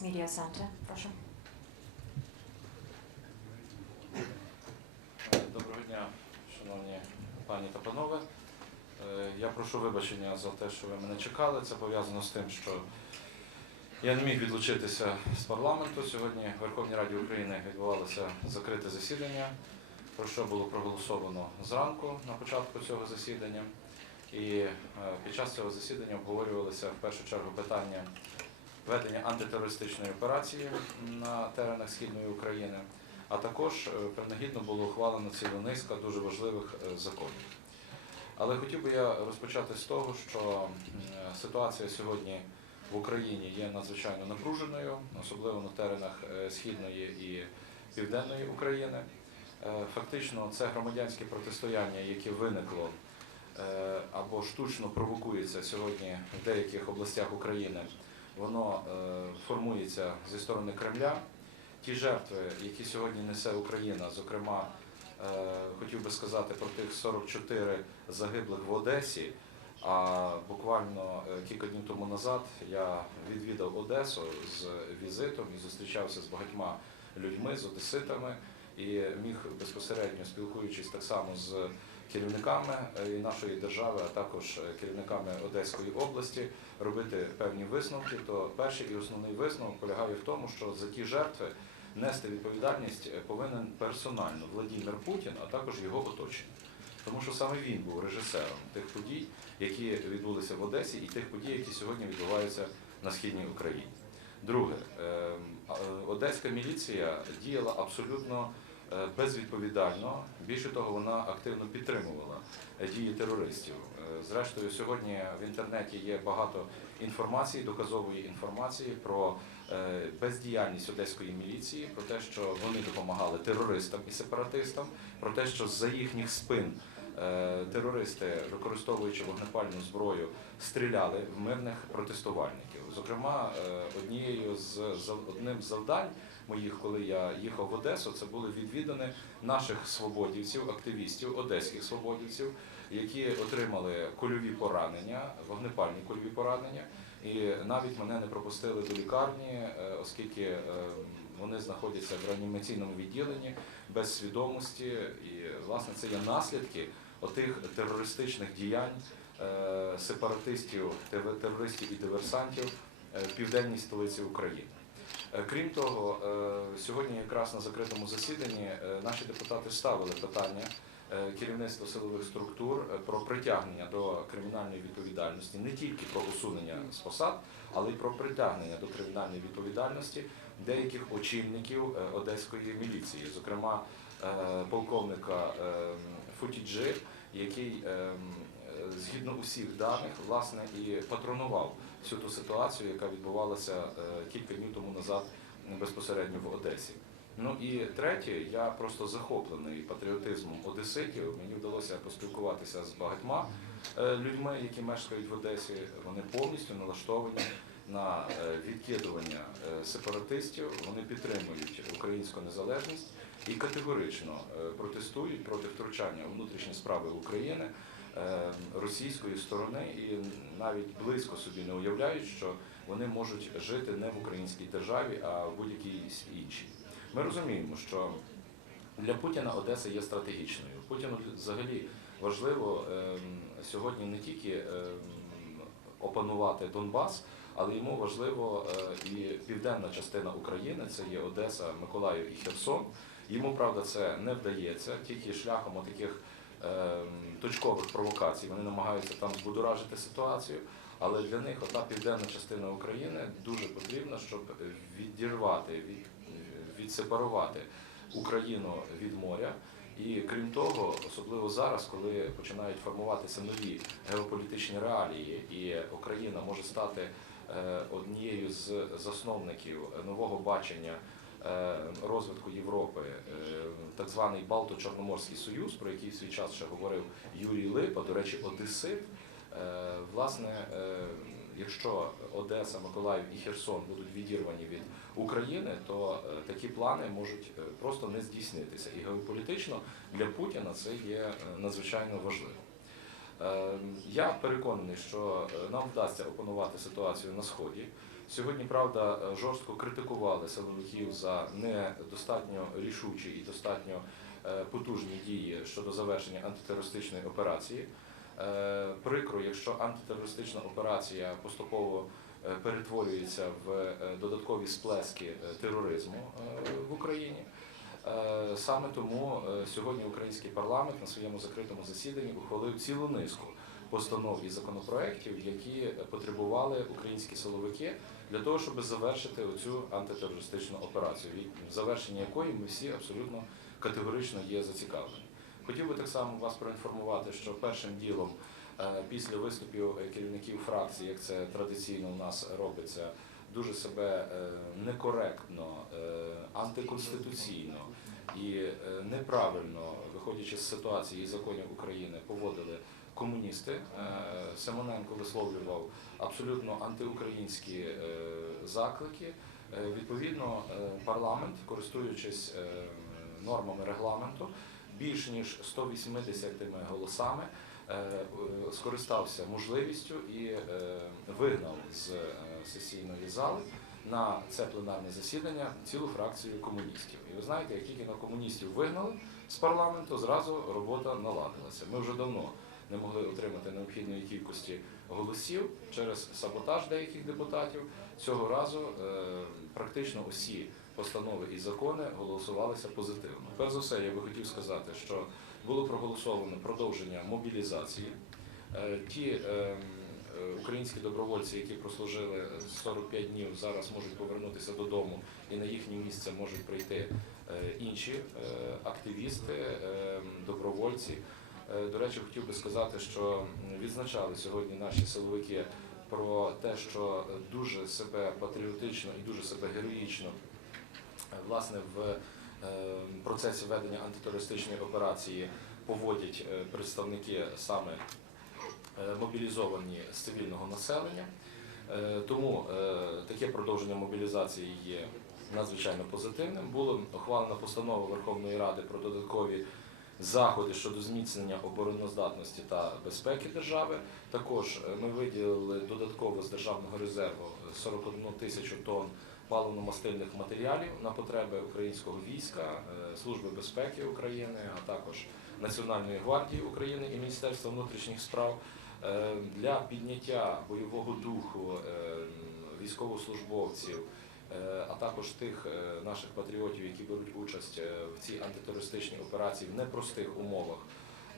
Vice Media Center. Прошу. Доброго дня, шановні пані та панове. Е, Я прошу вибачення за те, що ви мене чекали. Це пов'язано з тим, що я не міг відлучитися з парламенту. Сьогодні в Верховній Раді України відбувалося закрите засідання, про що було проголосовано зранку на початку цього засідання. І е, під час цього засідання обговорювалися в першу чергу питання ведення антитерористичної операції на теренах Східної України а також е, принагідно було ухвалено цілу низка дуже важливих е, законів. Але хотів би я розпочати з того, що е, ситуація сьогодні в Україні є надзвичайно напруженою, особливо на теренах Східної і Південної України. Фактично, це громадянське протистояння, яке виникло або штучно провокується сьогодні в деяких областях України, воно е, формується зі сторони Кремля ті жертви, які сьогодні несе Україна, зокрема, е, хотів би сказати про тих 44 загиблих в Одесі. А буквально е, кілька днів тому назад я відвідав Одесу з візитом і зустрічався з багатьма людьми, з одеситами, і міг безпосередньо спілкуючись так само з керівниками е, нашої держави, а також е, керівниками Одеської області, робити певні висновки. То перший і основний висновок полягає в тому, що за ті жертви нести відповідальність е, повинен персонально Владимир Путін, а також його оточення. Тому що саме він був режисером тих подій, які відбулися в Одесі, і тих подій, які сьогодні відбуваються на східній Україні. Друге, е, а, е, одеська міліція діяла абсолютно безвідповідально. Більше того, вона активно підтримувала е, дії терористів. Е, Зрештою, сьогодні в інтернеті є багато інформації, доказової інформації про е, бездіяльність одеської міліції, про те, що вони допомагали терористам і сепаратистам, про те, що з-за їхніх спин е, терористи, використовуючи вогнепальну зброю, стріляли в мирних протестувальників. Зокрема, е, однією з одним з завдань моїх, коли я їхав в Одесу, це були відвідини наших свободівців, активістів, одеських свободівців, які отримали кульові поранення, вогнепальні кульові поранення. І навіть мене не пропустили до лікарні, е, оскільки е, вони знаходяться в реанімаційному відділенні без свідомості. І власне це є наслідки отих терористичних діянь е, сепаратистів, терористів і диверсантів в південній столиці України. Е, Крім того, е, сьогодні якраз на закритому засіданні е, наші депутати ставили питання керівництва силових структур про притягнення до кримінальної відповідальності не тільки про усунення з посад, але й про притягнення до кримінальної відповідальності деяких очільників одеської міліції, зокрема полковника Футіджи, який е, е, згідно усіх даних власне і патронував всю ту ситуацію, яка відбувалася е, кілька днів тому назад безпосередньо в Одесі. Ну і третє, я просто захоплений патріотизмом одеситів. Мені вдалося поспілкуватися з багатьма е, людьми, які мешкають в Одесі. Вони повністю налаштовані на е, відкидування сепаратистів. Вони підтримують українську незалежність і категорично протестують проти втручання у внутрішні справи України російської сторони і навіть близько собі не уявляють, що вони можуть жити не в українській державі, а в будь-якій іншій. Ми розуміємо, що для Путіна Одеса є стратегічною. Путіну взагалі важливо ем, сьогодні не тільки ем, опанувати Донбас, але йому важливо е, і південна частина України, це є Одеса, Миколаїв і Херсон. Йому правда це не вдається, тільки шляхом таких точкових провокацій. Вони намагаються там збудоражити ситуацію. Але для них ота південна частина України дуже потрібна, щоб відірвати, від, відсепарувати Україну від моря. І крім того, особливо зараз, коли починають формуватися нові геополітичні реалії, і Україна може стати е, однією з засновників нового бачення розвитку Європи, е, так званий Балто-Чорноморський Союз, про який в свій час ще говорив Юрій Липа, до речі, Одесит. Е, Власне, е, якщо Одеса, Миколаїв і Херсон будуть відірвані від України, то е, такі плани можуть е, просто не здійснитися. І геополітично для Путіна це є е, надзвичайно важливо. Е, Я переконаний, що е, нам вдасться опанувати ситуацію на сході. Сьогодні, правда, жорстко критикували силовиків за недостатньо рішучі і достатньо е, потужні дії щодо завершення антитерористичної операції. Е, Прикро, якщо антитерористична операція поступово е, перетворюється в додаткові сплески тероризму в Україні. Саме тому сьогодні український парламент на своєму закритому засіданні ухвалив цілу низку постанов і законопроєктів, які потребували українські силовики для того, щоб завершити оцю антитерористичну операцію, в завершенні якої ми всі абсолютно категорично є зацікавлені. Хотів би так само вас проінформувати, що першим ділом е, після виступів е, керівників фракцій, як це традиційно у нас робиться, дуже себе е, некоректно, антиконституційно і неправильно, виходячи з ситуації і законів України, поводили комуністи. Е, Симоненко висловлював абсолютно антиукраїнські е, заклики. Е, Відповідно, парламент, користуючись нормами регламенту, більш ніж 180 голосами скористався можливістю і вигнав з сесійної зали на це пленарне засідання цілу фракцію комуністів. І ви знаєте, як тільки на комуністів вигнали з парламенту, зразу робота наладилася. Ми вже давно не могли отримати необхідної кількості голосів через саботаж деяких депутатів. Цього разу е, практично усі постанови і закони голосувалися позитивно. Перш за все, я би хотів сказати, що було проголосовано продовження мобілізації. Е, Ті е, українські добровольці, які прослужили 45 днів, зараз можуть повернутися додому, і на їхнє місце можуть прийти інші активісти, добровольці. Е, До речі, хотів би сказати, що відзначали сьогодні наші силовики про те, що дуже себе патріотично і дуже себе героїчно е, власне в е, процесі ведення антитерористичної операції поводять представники саме мобілізовані з цивільного населення. Тому таке продовження мобілізації є надзвичайно позитивним. Було ухвалена постанова Верховної Ради про додаткові заходи щодо зміцнення обороноздатності та безпеки держави. Також е, ми виділили додатково з державного резерву 41 тисячу тонн паливно-мастильних матеріалів на потреби українського війська, е, Служби безпеки України, а також Національної гвардії України і Міністерства внутрішніх справ е, для підняття бойового духу е, військовослужбовців, е, а також тих е, наших патріотів, які беруть участь е, в цій антитерористичній операції в непростих умовах.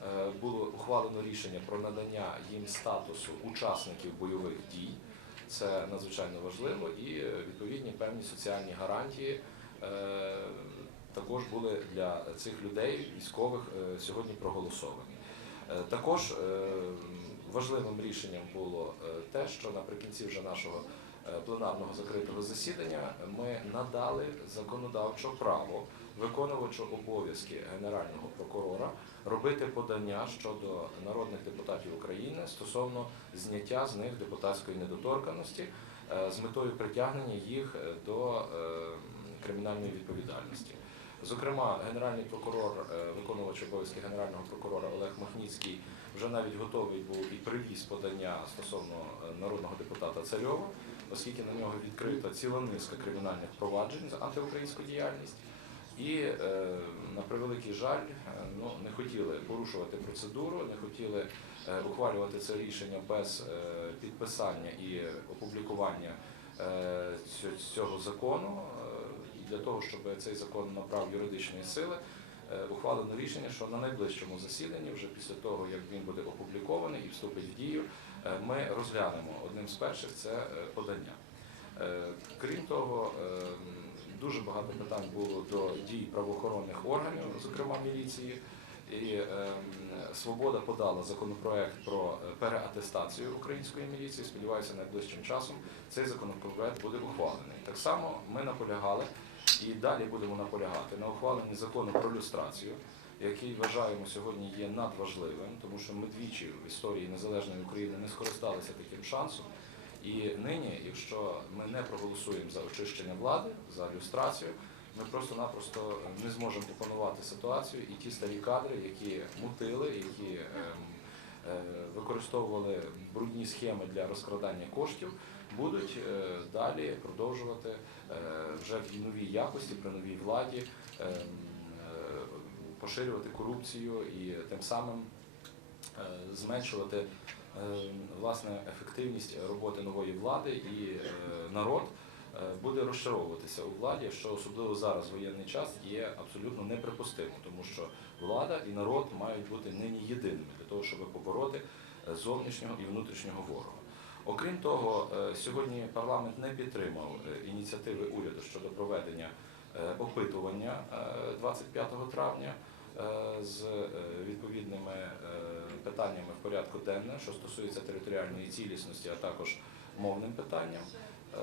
е, Було ухвалено рішення про надання їм статусу учасників бойових дій. Це надзвичайно важливо, і е, відповідні певні соціальні гарантії е, також були для цих людей, військових, е, сьогодні проголосовані. Е, Також е, важливим рішенням було е, те, що наприкінці вже нашого е, пленарного закритого засідання ми надали законодавче право виконувачу обов'язки генерального прокурора робити подання щодо народних депутатів України стосовно зняття з них депутатської недоторканості е, з метою притягнення їх е, до е, кримінальної відповідальності. Зокрема, генеральний прокурор, е, виконувач обов'язки генерального прокурора Олег Махніцький вже навіть готовий був і привіз подання стосовно е, народного депутата Царьова, оскільки на нього відкрита ціла низка кримінальних проваджень за антиукраїнську діяльність. І е, на превеликий жаль, е, ну не хотіли порушувати процедуру, не хотіли е, ухвалювати це рішення без підписання і опублікування цього закону. Для того, щоб цей закон набрав юридичної сили, ухвалено рішення, що на найближчому засіданні, вже після того як він буде опублікований і вступить в дію, ми розглянемо одним з перших це е, подання. Е, Крім того, е, дуже багато питань було до дій правоохоронних органів, зокрема міліції. І е, Свобода подала законопроект про е, переатестацію української міліції. Сподіваюся, найближчим часом цей законопроект буде ухвалений. Так само ми наполягали і далі будемо наполягати на ухваленні закону про люстрацію, який вважаємо сьогодні є надважливим, тому що ми двічі в історії незалежної України не скористалися таким шансом. І нині, якщо ми не проголосуємо за очищення влади, за люстрацію, ми просто-напросто не зможемо опанувати ситуацію, і ті старі кадри, які мутили, які ем, е, використовували брудні схеми для розкрадання коштів, будуть е, далі продовжувати е, вже в новій якості при новій владі е, м, е, поширювати корупцію і тим самим е, зменшувати е, власне ефективність роботи нової влади і е, народ буде розчаровуватися у владі, що особливо зараз воєнний час є абсолютно неприпустимо, тому що влада і народ мають бути нині єдиними для того, щоб побороти зовнішнього і внутрішнього ворога. Окрім того, сьогодні парламент не підтримав ініціативи уряду щодо проведення опитування е, 25 травня з е, відповідними е, питаннями в порядку денному, що стосується територіальної цілісності, а також мовним питанням. Е,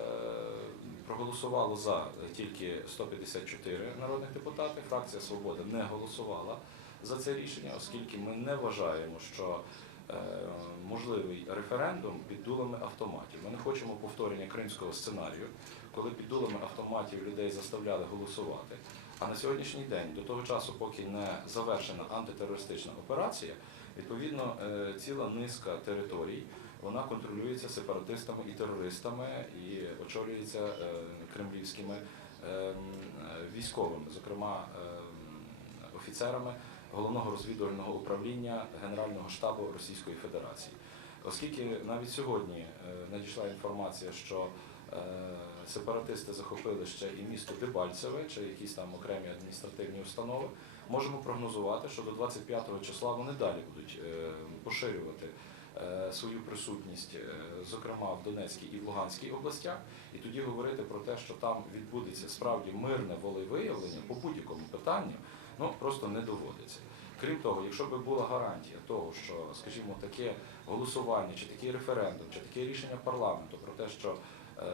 Проголосувало за тільки 154 народних депутати. Фракція Свобода не голосувала за це рішення, оскільки ми не вважаємо, що е, можливий референдум під дулами автоматів. Ми не хочемо повторення кримського сценарію, коли під дулами автоматів людей заставляли голосувати. А на сьогоднішній день, до того часу, поки не завершена антитерористична операція, відповідно е, ціла низка територій вона контролюється сепаратистами і терористами і очолюється е, кремлівськими е, військовими, зокрема офіцерами головного розвідувального управління Генерального штабу Російської Федерації. Оскільки навіть сьогодні надійшла інформація, що сепаратисти захопили ще і місто Дебальцеве чи якісь там окремі адміністративні установи, можемо прогнозувати, що до 25 числа вони далі будуть е, поширювати е, свою присутність, е, зокрема в Донецькій і в Луганській областях, і тоді говорити про те, що там відбудеться справді мирне волевиявлення по будь-якому питанню, ну просто не доводиться. Крім того, якщо б була гарантія того, що, скажімо, таке голосування, чи такий референдум, чи таке рішення парламенту про те, що е,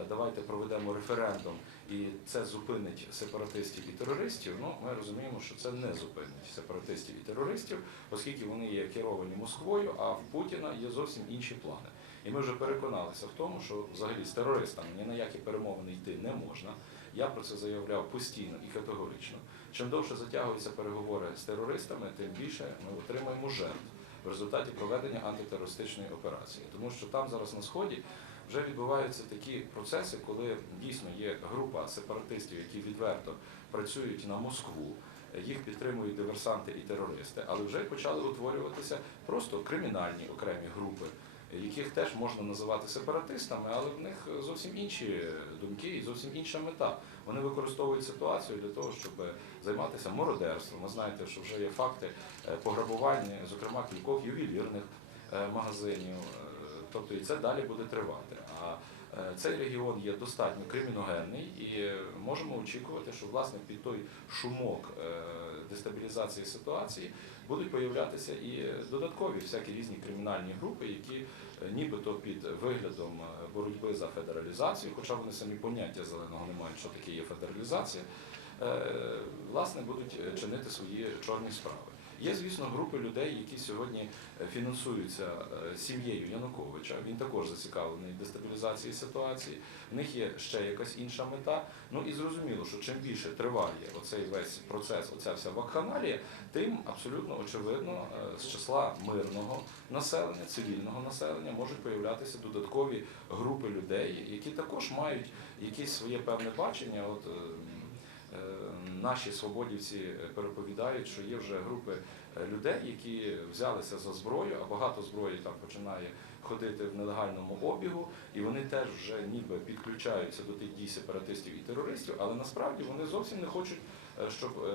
давайте проведемо референдум і це зупинить сепаратистів і терористів, ну ми розуміємо, що це не зупинить сепаратистів і терористів, оскільки вони є керовані Москвою, а в Путіна є зовсім інші плани. І ми вже переконалися в тому, що взагалі з терористами ні на які перемовини йти не можна. Я про це заявляв постійно і категорично. Чим довше затягуються переговори з терористами, тим більше ми отримаємо жертв в результаті проведення антитерористичної операції. Тому що там зараз на сході вже відбуваються такі процеси, коли дійсно є група сепаратистів, які відверто працюють на Москву. Їх підтримують диверсанти і терористи, але вже почали утворюватися просто кримінальні окремі групи, яких теж можна називати сепаратистами, але в них зовсім інші думки і зовсім інша мета. Вони використовують ситуацію для того, щоб займатися мародерством. Ви знаєте, що вже є факти е, пограбування, зокрема кількох ювелірних е, магазинів. Тобто і це далі буде тривати. А е, цей регіон є достатньо криміногенний і можемо очікувати, що власне під той шумок е, дестабілізації ситуації будуть появлятися і додаткові всякі різні кримінальні групи, які е, нібито під виглядом боротьби за федералізацію, хоча вони самі поняття зеленого не мають, що таке є федералізація, власне будуть чинити свої чорні справи. Є, звісно, групи людей, які сьогодні е, фінансуються е, сім'єю Януковича. Він також зацікавлений в дестабілізації ситуації. В них є ще якась інша мета. Ну і зрозуміло, що чим більше триває оцей весь процес, оця вся вакханалія, тим абсолютно очевидно е, з числа мирного населення, цивільного населення можуть появлятися додаткові групи людей, які також мають якесь своє певне бачення. От Наші свободівці переповідають, що є вже групи е, людей, які взялися за зброю, а багато зброї там починає ходити в нелегальному обігу, і вони теж вже ніби підключаються до тих дій сепаратистів і терористів, але насправді вони зовсім не хочуть, е, щоб е,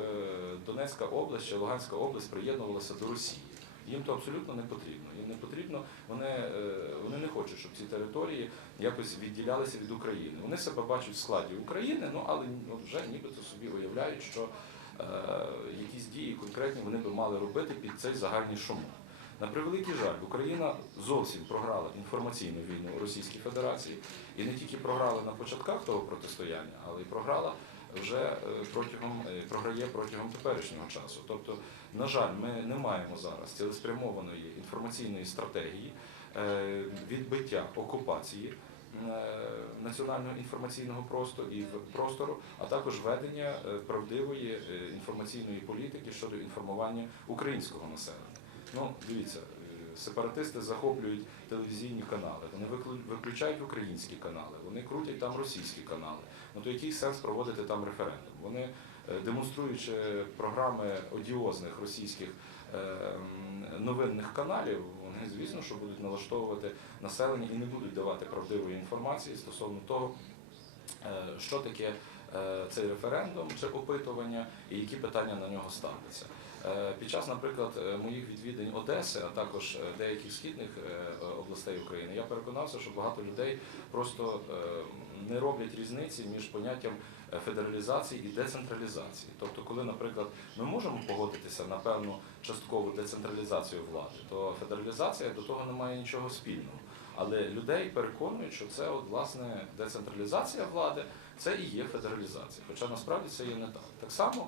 Донецька область чи Луганська область приєднувалася до Росії. Їм то абсолютно не потрібно. Їм не потрібно, вони, е, вони не хочуть, щоб ці території якось відділялися від України. Вони себе бачать в складі України, ну але вже нібито собі уявляють, що е, якісь дії конкретні вони би мали робити під цей загальний шумок. На превеликий жаль, Україна зовсім програла інформаційну війну Російській Федерації і не тільки програла на початках того протистояння, але й програла вже е, протягом е, програє протягом теперішнього часу. Тобто, на жаль, ми не маємо зараз цілеспрямованої інформаційної стратегії е, відбиття окупації національного інформаційного простору і простору, а також ведення правдивої інформаційної політики щодо інформування українського населення. Ну, дивіться, сепаратисти захоплюють телевізійні канали, вони виклю- виключають українські канали, вони крутять там російські канали. Ну то який сенс проводити там референдум? Вони е, демонструючи програми одіозних російських е, новинних каналів, вони звісно, що будуть налаштовувати населення і не будуть давати правдивої інформації стосовно того, е, що таке цей референдум чи опитування і які питання на нього ставляться. Е, Під час, наприклад, е, моїх відвідань Одеси, а також е, деяких східних областей України, я переконався, що багато людей просто не роблять різниці між поняттям федералізації і децентралізації. Тобто, коли, наприклад, ми можемо погодитися на певну часткову децентралізацію влади, то федералізація до того не має нічого спільного. Але людей переконують, що це от власне децентралізація влади, це і є федералізація. Хоча насправді це є не так. Так само,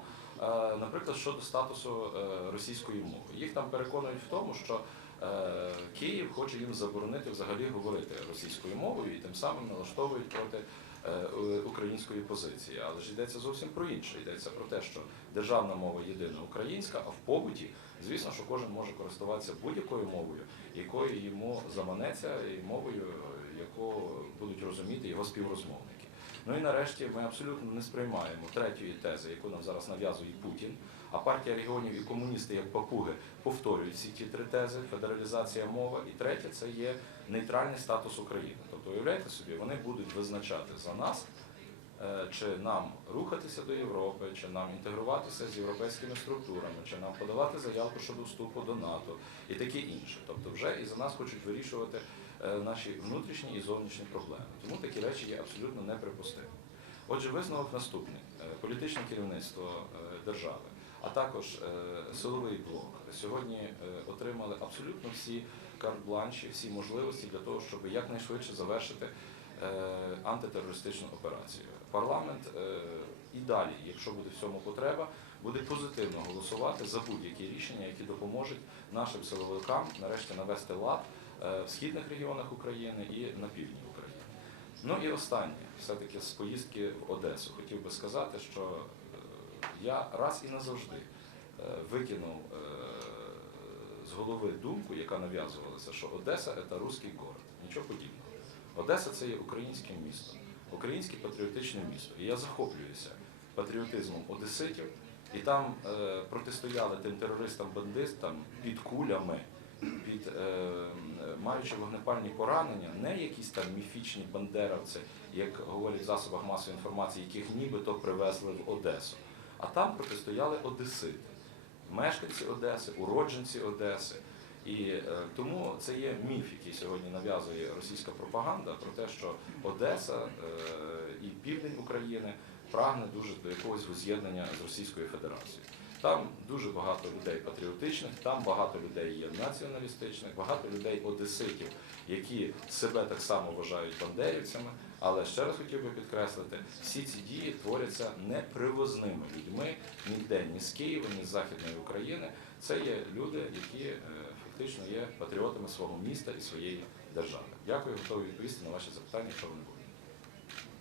наприклад, щодо статусу е, російської мови. Їх там переконують в тому, що е, Київ хоче їм заборонити взагалі говорити російською мовою і тим самим налаштовують проти е, української позиції. Але ж йдеться зовсім про інше. Йдеться про те, що державна мова єдина українська, а в побуті, звісно, що кожен може користуватися будь-якою мовою, якою йому заманеться, і мовою, яку будуть розуміти його співрозмовники. Ну і нарешті ми абсолютно не сприймаємо третьої тези, яку нам зараз нав'язує Путін. А партія регіонів і комуністи, як папуги, повторюють всі ті три тези: федералізація мова. І третє це є нейтральний статус України. Тобто, уявляєте собі, вони будуть визначати за нас, е, чи нам рухатися до Європи, чи нам інтегруватися з європейськими структурами, чи нам подавати заявку щодо вступу до НАТО і таке інше. Тобто, вже і за нас хочуть вирішувати наші внутрішні і зовнішні проблеми. Тому такі речі є абсолютно неприпустимі. Отже, висновок наступний: Е, політичне керівництво е, держави, а також е, силовий блок сьогодні е, отримали абсолютно всі карт-бланші, всі можливості для того, щоб якнайшвидше завершити е, антитерористичну операцію. Парламент е, і далі, якщо буде в цьому потреба, буде позитивно голосувати за будь-які рішення, які допоможуть нашим силовикам нарешті навести лад е, в східних регіонах України і на півдні України. Ну і останнє, все-таки з поїздки в Одесу. Хотів би сказати, що е, я раз і назавжди е, викинув е, з голови думку, яка нав'язувалася, що Одеса це русський город. Нічого подібного. Одеса це є українське місто, українське патріотичне місто. І я захоплююся патріотизмом одеситів. І там е, протистояли тим терористам-бандистам під кулями, під е, маючи вогнепальні поранення, не якісь там міфічні бандеровці, як говорять в засобах масової інформації, яких нібито привезли в Одесу. А там протистояли одесити, мешканці Одеси, уродженці Одеси. І е, тому це є міф, який сьогодні нав'язує російська пропаганда про те, що Одеса е, і південь України прагне дуже до якогось воз'єднання з Російською Федерацією. Там дуже багато людей патріотичних, там багато людей є націоналістичних, багато людей одеситів, які себе так само вважають бандерівцями. Але ще раз хотів би підкреслити, всі ці дії творяться непривозними людьми ніде, ні з Києва, ні з Західної України. Це є люди, які е, фактично є патріотами свого міста і своєї держави. Дякую, готовий відповісти на ваші запитання, якщо вони будуть.